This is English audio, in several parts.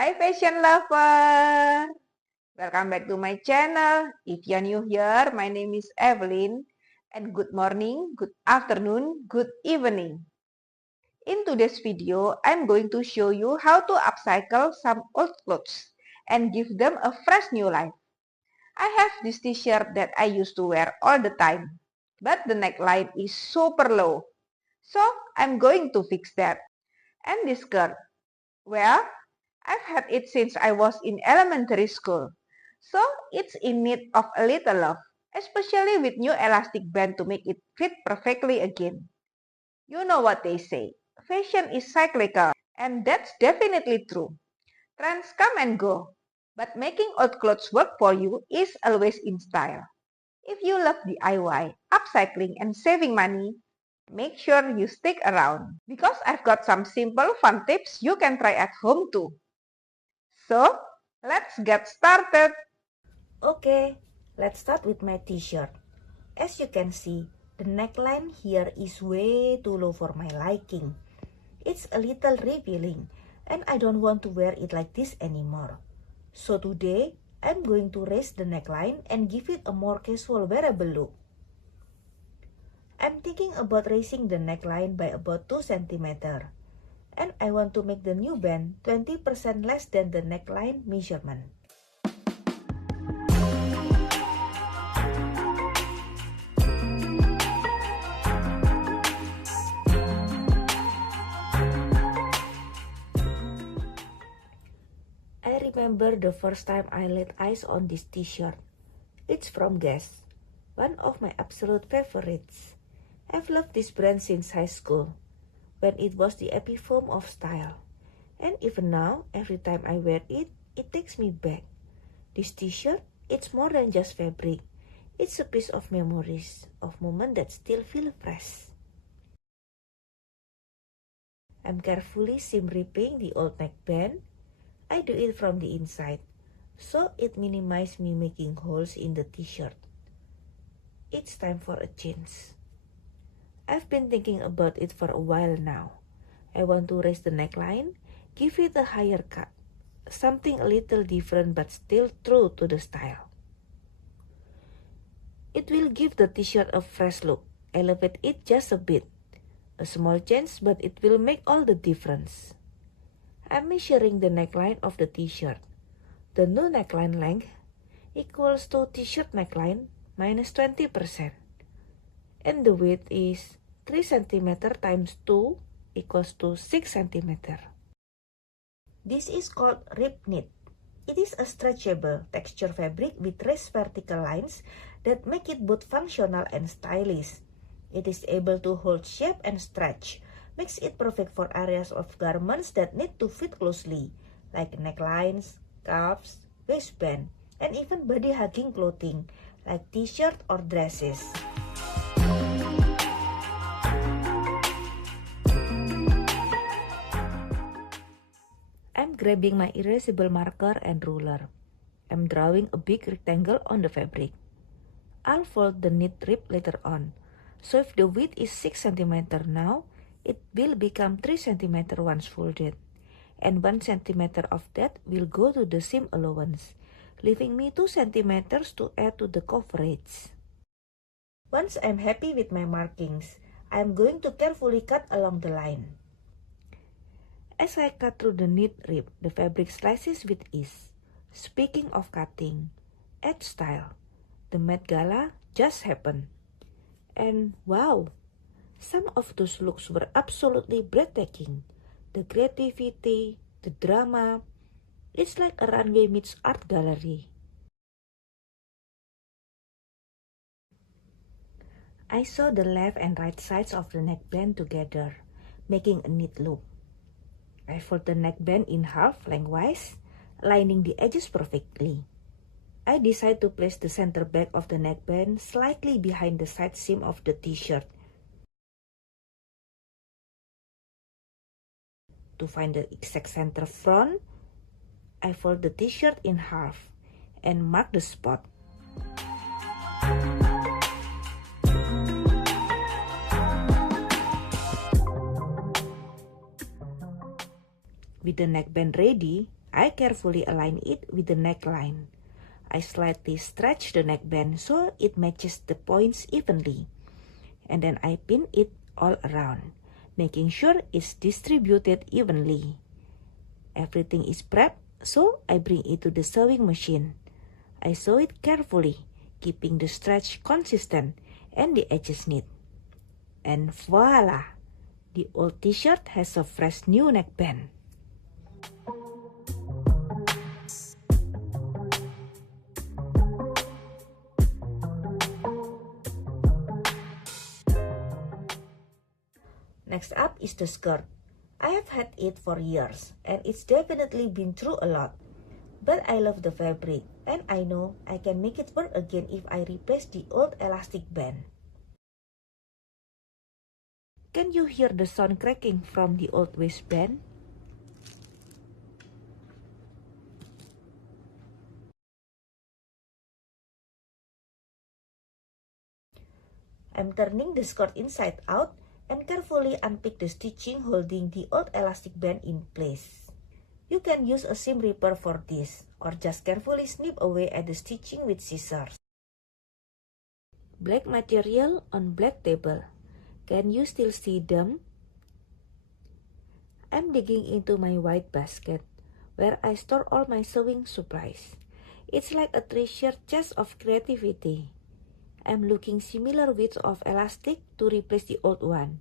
Hi fashion lover! Welcome back to my channel. If you're new here, my name is Evelyn. And good morning, good afternoon, good evening. In today's video, I'm going to show you how to upcycle some old clothes and give them a fresh new life. I have this t-shirt that I used to wear all the time, but the neckline is super low. So I'm going to fix that. And this skirt, well, I've had it since I was in elementary school. So it's in need of a little love, especially with new elastic band to make it fit perfectly again. You know what they say, fashion is cyclical, and that's definitely true. Trends come and go, but making old clothes work for you is always in style. If you love DIY, upcycling, and saving money, make sure you stick around because I've got some simple fun tips you can try at home too. So, let's get started. Okay, let's start with my t-shirt. As you can see, the neckline here is way too low for my liking. It's a little revealing and I don't want to wear it like this anymore. So today, I'm going to raise the neckline and give it a more casual wearable look. I'm thinking about raising the neckline by about 2 cm. And I want to make the new band 20% less than the neckline measurement. I remember the first time I laid eyes on this t-shirt. It's from Guess, one of my absolute favorites. I've loved this brand since high school, when it was the epitome of style. And even now, every time I wear it, it takes me back. This t-shirt, it's more than just fabric. It's a piece of memories, of moments that still feel fresh. I'm carefully seam ripping the old neckband. I do it from the inside, so it minimizes me making holes in the t-shirt. It's time for a change. I've been thinking about it for a while now. I want to raise the neckline, give it a higher cut, something a little different but still true to the style. It will give the t-shirt a fresh look, elevate it just a bit. A small change, but it will make all the difference. I'm measuring the neckline of the t-shirt. The new neckline length equals to t-shirt neckline minus 20%. And the width is 3 cm times 2 equals to 6 cm. This is called rib knit. It is a stretchable texture fabric with raised vertical lines that make it both functional and stylish. It is able to hold shape and stretch, makes it perfect for areas of garments that need to fit closely, like necklines, cuffs, waistband, and even body-hugging clothing, like t-shirt or dresses. I'm grabbing my erasable marker and ruler. I'm drawing a big rectangle on the fabric. I'll fold the knit rib later on, so if the width is 6 cm now, it will become 3 cm once folded, and 1 cm of that will go to the seam allowance, leaving me 2 cm to add to the coverage. Once I'm happy with my markings, I'm going to carefully cut along the line. As I cut through the knit rib, the fabric slices with ease. Speaking of cutting, add style. The Met Gala just happened. And wow! Some of those looks were absolutely breathtaking. The creativity, the drama. It's like a runway meets art gallery. I sew the left and right sides of the neckband together, making a neat loop. I fold the neckband in half lengthwise, lining the edges perfectly. I decide to place the center back of the neckband slightly behind the side seam of the t-shirt. To find the exact center front, I fold the t-shirt in half and mark the spot. With the neckband ready, I carefully align it with the neckline. I slightly stretch the neckband so it matches the points evenly. And then I pin it all around, making sure it's distributed evenly. Everything is prepped, so I bring it to the sewing machine. I sew it carefully, keeping the stretch consistent and the edges neat. And voila! The old t-shirt has a fresh new neckband. Next up is the skirt. I have had it for years and it's definitely been through a lot. But I love the fabric and I know I can make it work again if I replace the old elastic band. Can you hear the sound cracking from the old waistband? I'm turning the skirt inside out and carefully unpick the stitching holding the old elastic band in place. You can use a seam ripper for this, or just carefully snip away at the stitching with scissors. Black material on black table. Can you still see them? I'm digging into my white basket, where I store all my sewing supplies. It's like a treasure chest of creativity. I'm looking similar widths of elastic to replace the old one.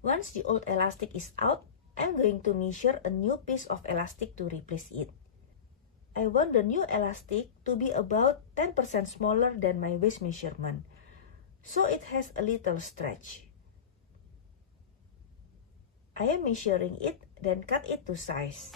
Once the old elastic is out, I'm going to measure a new piece of elastic to replace it. I want the new elastic to be about 10% smaller than my waist measurement, so it has a little stretch. I am measuring it, then cut it to size.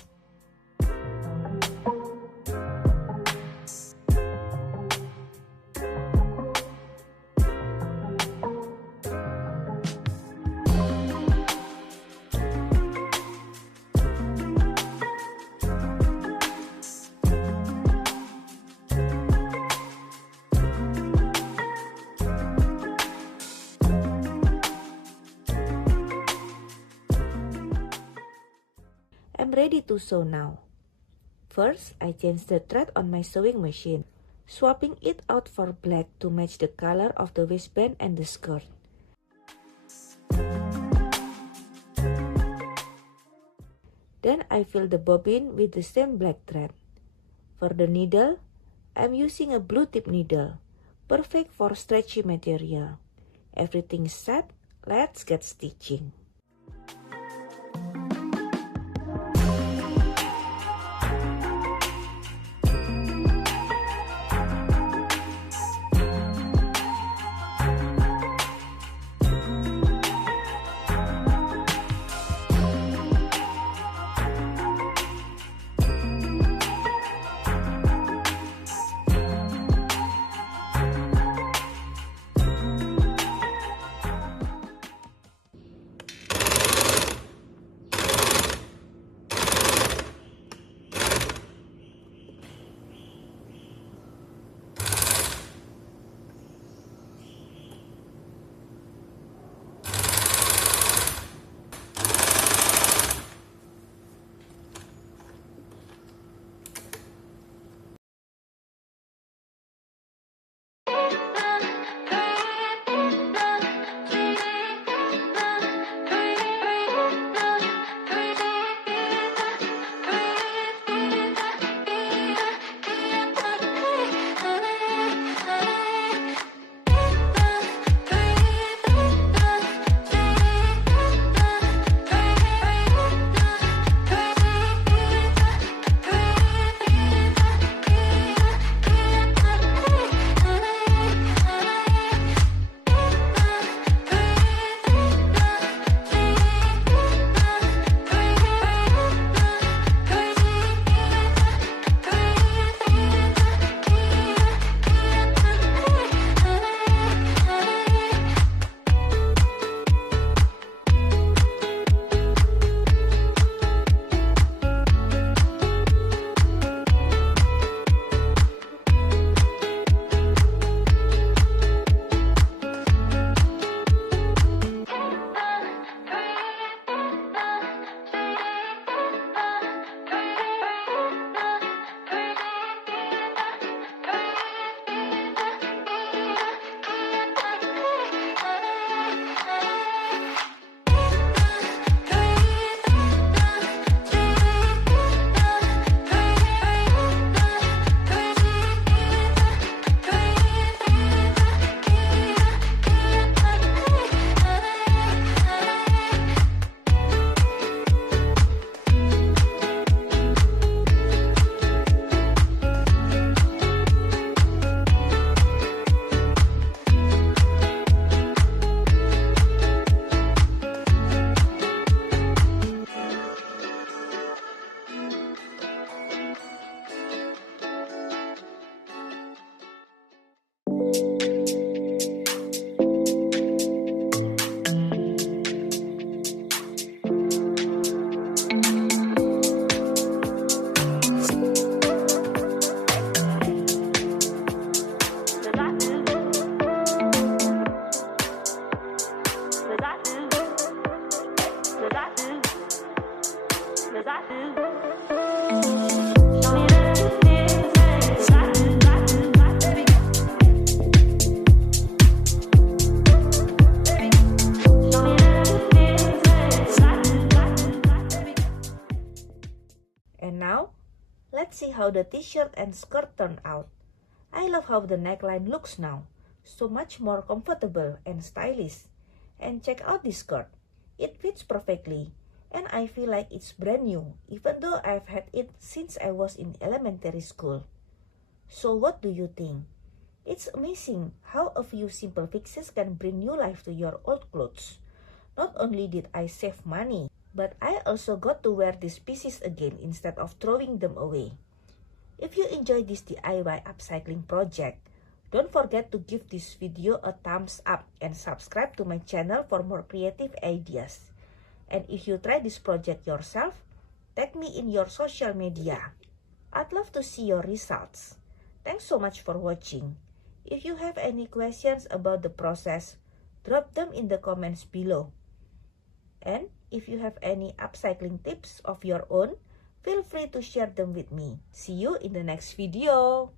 I'm ready to sew now. First, I change the thread on my sewing machine, swapping it out for black to match the color of the waistband and the skirt. Then I fill the bobbin with the same black thread. For the needle, I'm using a blue tip needle, perfect for stretchy material. Everything is set, let's get stitching. how the t-shirt and skirt turned out. I love how the neckline looks now, so much more comfortable and stylish. And check out this skirt. It fits perfectly, and I feel like it's brand new, even though I've had it since I was in elementary school. So what do you think? It's amazing how a few simple fixes can bring new life to your old clothes. Not only did I save money, but I also got to wear these pieces again instead of throwing them away. If you enjoyed this DIY upcycling project, don't forget to give this video a thumbs up and subscribe to my channel for more creative ideas. And if you try this project yourself, tag me in your social media. I'd love to see your results. Thanks so much for watching. If you have any questions about the process, drop them in the comments below. And if you have any upcycling tips of your own, feel free to share them with me. See you in the next video.